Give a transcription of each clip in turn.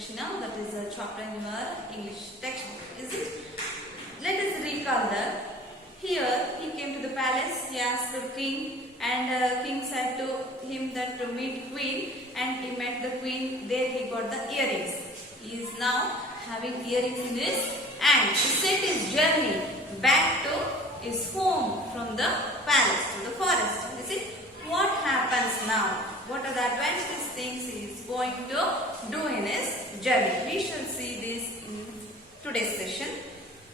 Dakshina, that is a chapter in your English textbook, is it? Let us recall that. Here he came to the palace, he asked the king, and king said to him that to meet queen, and he met the queen. There he got the earrings. He is now having earrings in his hand. He set his journey back to his home from the palace to the forest. Is it? What happens now? What are the advantageous things he is going to do in his journey? We shall see this in today's session.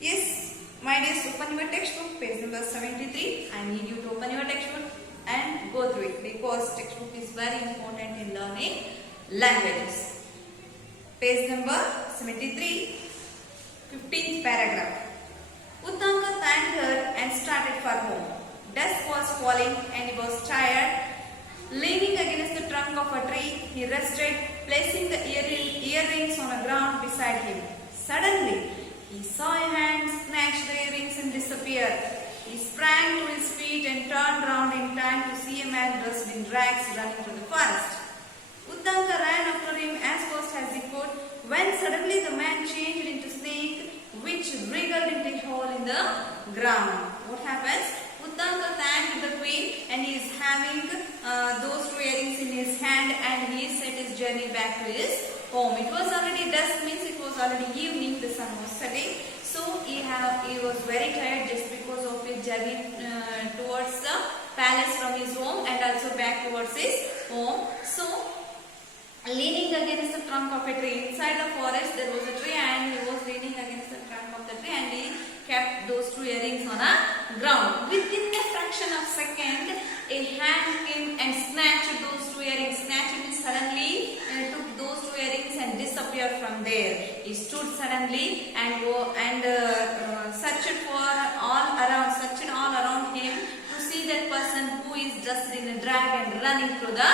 Yes, my dears, open your textbook, page number 73. I need you to open your textbook and go through it because textbook is very important in learning languages. Page number 73, 15th paragraph. Uttanka thanked her and started for home. Dusk was falling and he was tired. Leaning against the trunk of a tree, he rested, placing the earrings on the ground beside him. Suddenly, he saw a hand snatch the earrings and disappear. He sprang to his feet and turned round in time to see a man dressed in rags running through the forest. Uttanka ran after him as fast as he could, when suddenly the man changed into a snake, which wriggled into a hole in the ground. What happens? Uttanka thanked the queen and he is having those two earrings in his hand, and he set his journey back to his home. It was already dusk, means it was already evening, the sun was setting. So he was very tired just because of his journey towards the palace from his home and also back towards his home. So leaning against the trunk of a tree, inside the forest there was a tree and he was leaning against the trunk of the tree and he kept those two earrings on a ground. Within a fraction of a second, a hand came and snatched those two earrings. Snatched means suddenly took those two earrings and disappeared from there. He stood suddenly and searched all around him to see that person who is dressed in a drag and running through the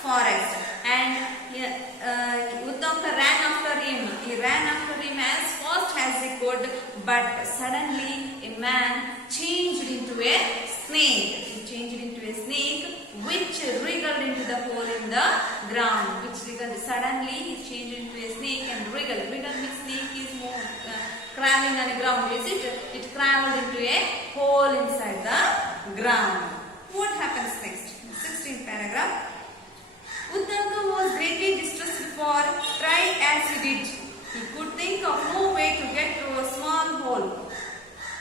forest. And Uttanka ran after him. He ran after him as fast as he could, but suddenly a man changed into a snake. He changed into a snake which wriggled into the hole in the ground. Suddenly he changed into a snake and wriggled. Wriggle means snake is more crawling on the ground. Is it? It crawled into a hole inside the ground. What happens next? 16th paragraph. Uttanka was greatly distressed, for try as he did, he could think of no way to get through a small hole.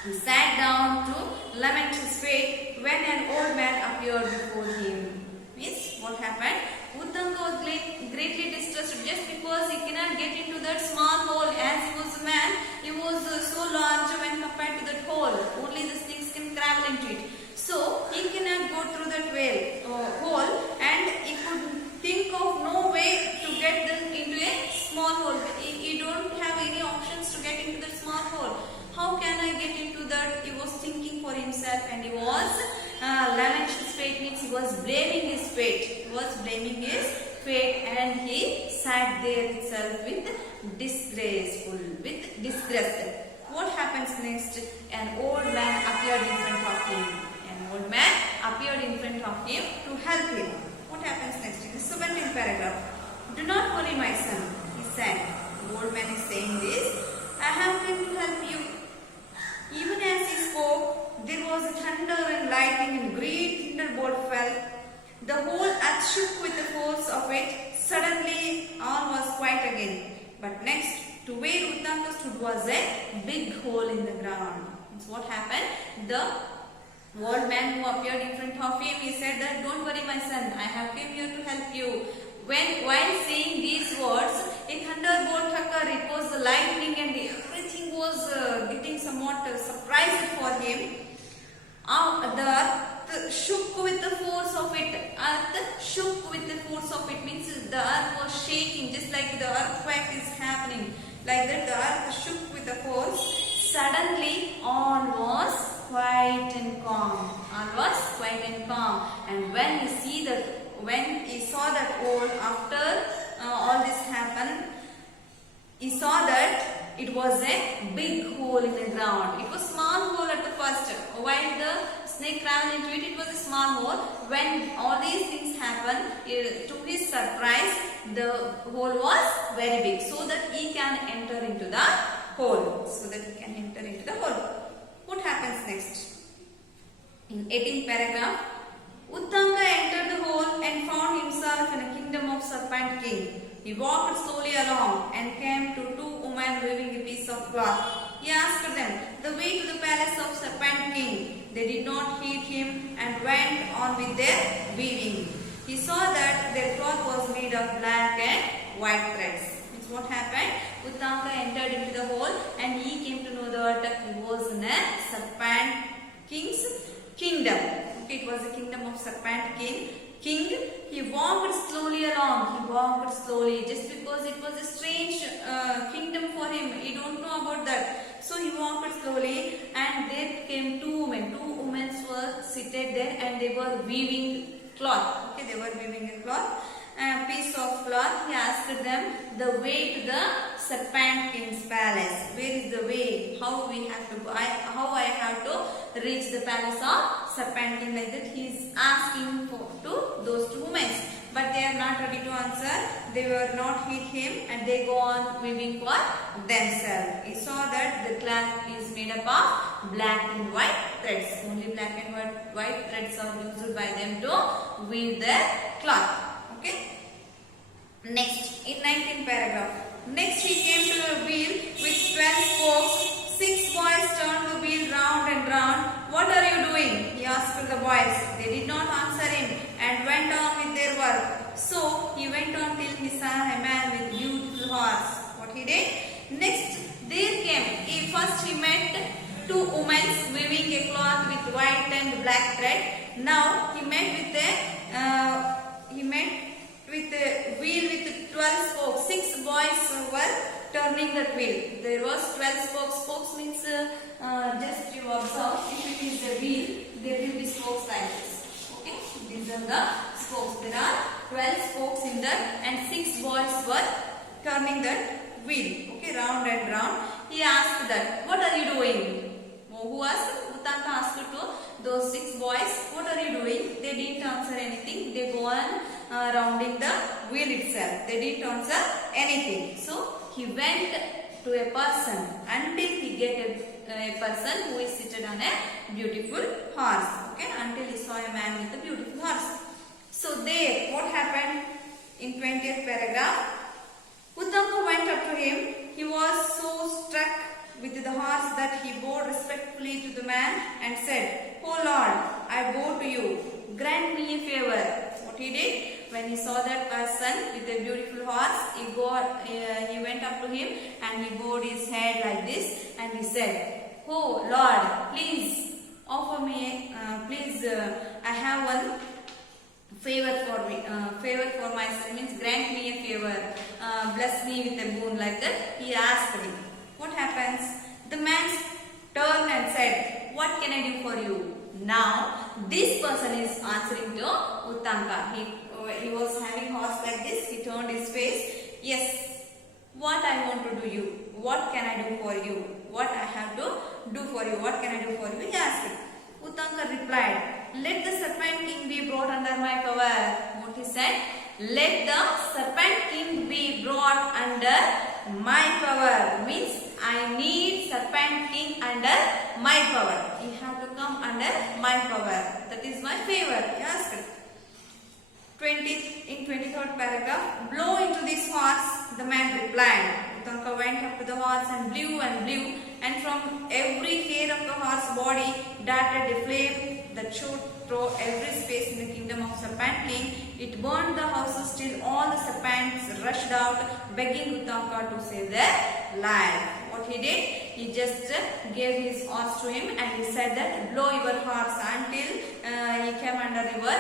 He sat down to lament his fate when an old man appeared before him. Means what happened? Uttanka was greatly distressed just because he cannot get into that small hole. As he was a man, he was so large when compared to that hole. Only the snakes can travel into it. So he cannot go through that hole, and he could think of no way to get them into a small hole. He don't have any options to get into that small hole. How can I get into that? He was thinking for himself, and he was lamenting his fate, means he was blaming his fate. He was blaming his fate, and he sat there itself with disgust. What happens next? An old man appeared in front of him. To help him. What happens next? In the 17th paragraph. Do not worry, my son, he said. The old man is saying this. I have come to help you. Even as he spoke, there was thunder and lightning, and great thunderbolt fell. The whole earth shook with the force of it. Suddenly, all was quiet again. But next to where Uttanka stood was a big hole in the ground. That's what happened. The old man who appeared in front of him, he said that, don't worry, my son, I have come here to help you. While saying these words, a thunderbolt occurred. It was the lightning and everything was getting somewhat surprising for him. The earth shook with the force of it. Means the earth was shaking, just like the earthquake is happening. Like that, the earth shook with the force. Suddenly, all was quiet and calm. And when he saw that hole, after all this happened, he saw that it was a big hole in the ground. It was small hole at the first. While the snake crawled into it, it was a small hole. When all these things happened, to his surprise, the hole was very big, so that he can enter into the hole. What happens next? In 18th paragraph, Uttanka entered the hole and found himself in a kingdom of serpent king. He walked slowly along and came to two women weaving a piece of cloth. He asked them the way to the palace of serpent king. They did not heed him and went on with their weaving. He saw that their cloth was made of black and white threads. Means what happened? Uttanka entered into the hole and he came to know that he was in a serpent king's kingdom. Okay, it was a kingdom of serpent king. He walked slowly along. Just because it was a strange kingdom for him. He don't know about that. So he walked slowly, and there came two women. Two women were seated there, and they were weaving cloth. Okay, they were weaving a cloth. A piece of cloth. He asked them the way to the serpent king's palace. Where is the way? How I have to reach the palace of serpent king? Like that, he is asking to those two women, but they are not ready to answer. They were not heed him, and they go on weaving for themselves. He saw that the cloth is made up of black and white threads. Only black and white threads are used by them to weave their cloth. Okay. Next, in 19th paragraph. Next, he came to a wheel with 12 spokes. 6 boys turned the wheel round and round. What are you doing? He asked the boys. They did not answer him and went on with their work. So he went on till he saw a man with beautiful horse. What he did? Next, there came. First he met two women weaving a cloth with white and black thread. Now he met with a wheel with 12 spokes. 6 boys were turning that wheel. There was 12 spokes. Spokes means just you observe, if it is a wheel, there will be spokes like this. Okay, these are the spokes. There are 12 spokes in that, and 6 boys were turning that wheel. Okay, round and round. He asked that, what are you doing? Who asked? Uttanka asked to those 6 boys, what are you doing? They didn't answer anything. They go on rounding the wheel itself. They didn't answer anything. So he went to a person until he get a person who is seated on a beautiful horse. Okay, until he saw a man with a beautiful horse. So there, what happened in 20th paragraph? Uttanka went up to him. He was so struck with the horse that he bowed respectfully to the man and said, "Oh Lord, I bow to you. Grant me a favor." What he did? When he saw that person with a beautiful horse, he went up to him and he bowed his head like this and he said, "Oh Lord, please offer me, I have one favor for myself, means grant me a favor, bless me with a boon," like that. He asked him. What happens? The man turned and said, "What can I do for you?" Now, this person is answering to Uttanka. He was having horse like this. He turned his face. "Yes, what I want to do you? What can I do for you? What I have to do for you? What can I do for you?" He asked. Uttanka replied, "Let the serpent king be brought under my power." What he said? Let the serpent king be brought under my power. Means I need serpent king under my power. He have to come under my power. That is my favor. He asked. In 23rd paragraph, "Blow into this horse," the man replied. Uttanka went up to the horse and blew, and from every hair of the horse's body darted a flame that showed through every space in the kingdom of serpent king. It burned the houses till all the serpents rushed out, begging Uttanka to save their life. What he did? He just gave his horse to him and he said that, "Blow your horse," until he came under your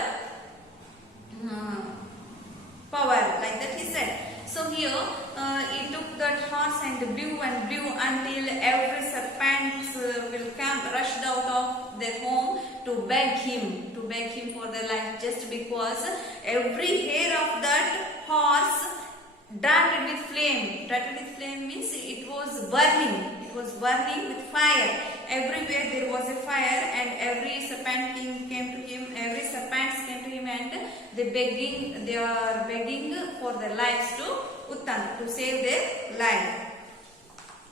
power. Like that he said. So here he took that horse and blew until every serpent will come rushed out of their home to beg him for their life, just because every hair of that horse darted with flame. Darted with flame means it was burning. It was burning with fire. Everywhere there was a fire, and every serpent king came to him. Every serpents came to him, and they they are begging for their lives to Uttanka to save their life.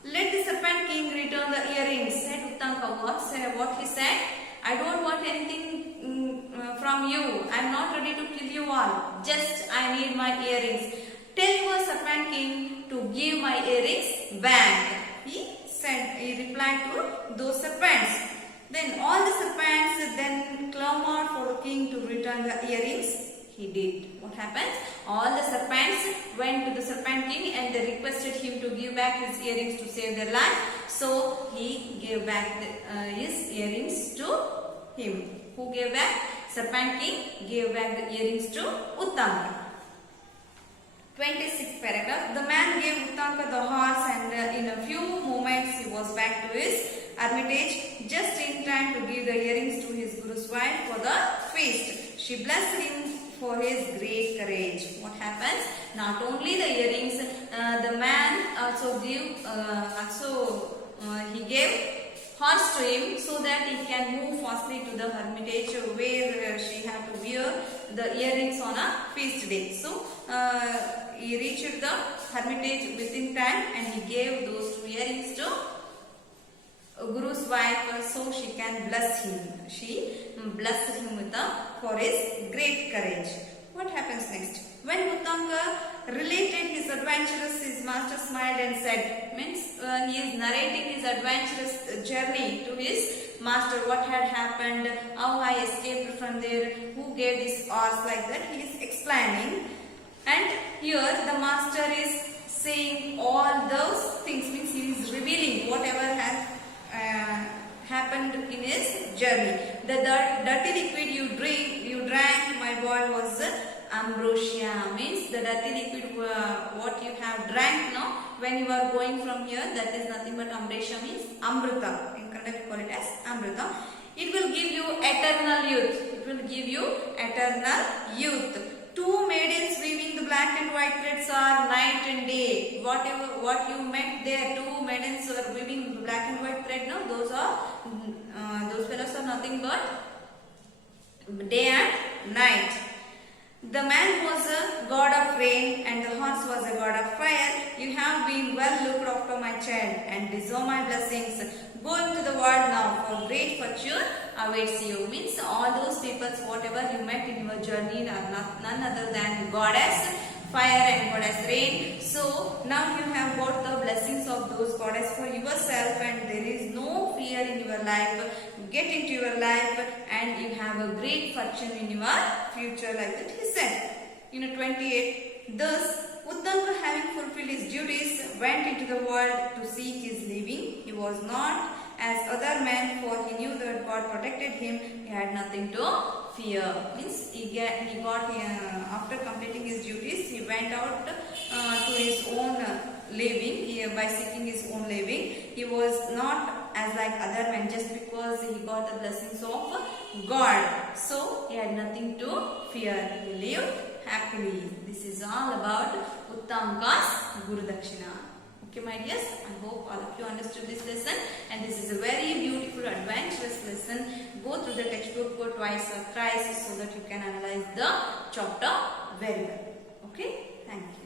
Let the serpent king return the earrings, said Uttanka. What he said? I don't want anything from you. I am not ready to kill you all. Just I need my earrings. Tell your serpent king to give my earrings back. He replied to those serpents. Then all the serpents then clamored for the king to return the earrings. He did. What happened? All the serpents went to the serpent king and they requested him to give back his earrings to save their life. So he gave back his earrings to him. Who gave back? Serpent king gave back the earrings to Uttanka. 26th paragraph. The man gave Uttanka the horse and in a few moments he was back to his hermitage just in time to give the earrings to his Guru's wife for the feast. She blessed him for his great courage. What happens? Not only the earrings, the man also he gave horse to him so that he can move fastly to the hermitage where she had to wear the earrings on a feast day. So he reached the hermitage within time and he gave those two earrings to Guru's wife so she can bless him. She blessed him with for his great courage. What happens next? When Uttanka related his adventures, his master smiled and said, he is narrating his adventurous journey to his master, what had happened, how I escaped from there, who gave this horse, like that. He is explaining. And here the master is saying all those things, means he is revealing whatever has happened in his journey. The dirty liquid you drank, my boy, was ambrosia, means the dirty liquid what you have drank now when you are going from here, that is nothing but ambrosia, means amrita. In Kannada we call it as amrita. It will give you eternal youth. It will give you eternal youth. Two maidens weaving the black and white threads are night and day. What you met there, two maidens are weaving the black and white thread. No, those fellows are nothing but day and night. The man was a god of rain and the horse was a god of fire. You have been well looked after, my child, and deserve my blessings. Go into the world now, for great fortune awaits you. Means all those people, whatever you met in your journey, are none other than goddess fire and goddess rain. So now you have got the blessings of those goddess for yourself, and there is no fear in your life. Get into your life and you have a great fortune in your future, like that he said. 28. Thus Uttanka, having fulfilled his duties, went into the world to seek his living. He was not as other men, for he knew that God protected him. He had nothing to fear. Means he got after completing his duties, he went out to his own living by seeking his own living. He was not as like other men just because he got the blessings of God. So he had nothing to fear. He lived happily. This is all about Uttanka's Guru Dakshina. Okay, my dears, I hope all of you understood this lesson, and this is a very beautiful, adventurous lesson. Go through the textbook twice or thrice so that you can analyze the chapter very well. Okay, thank you.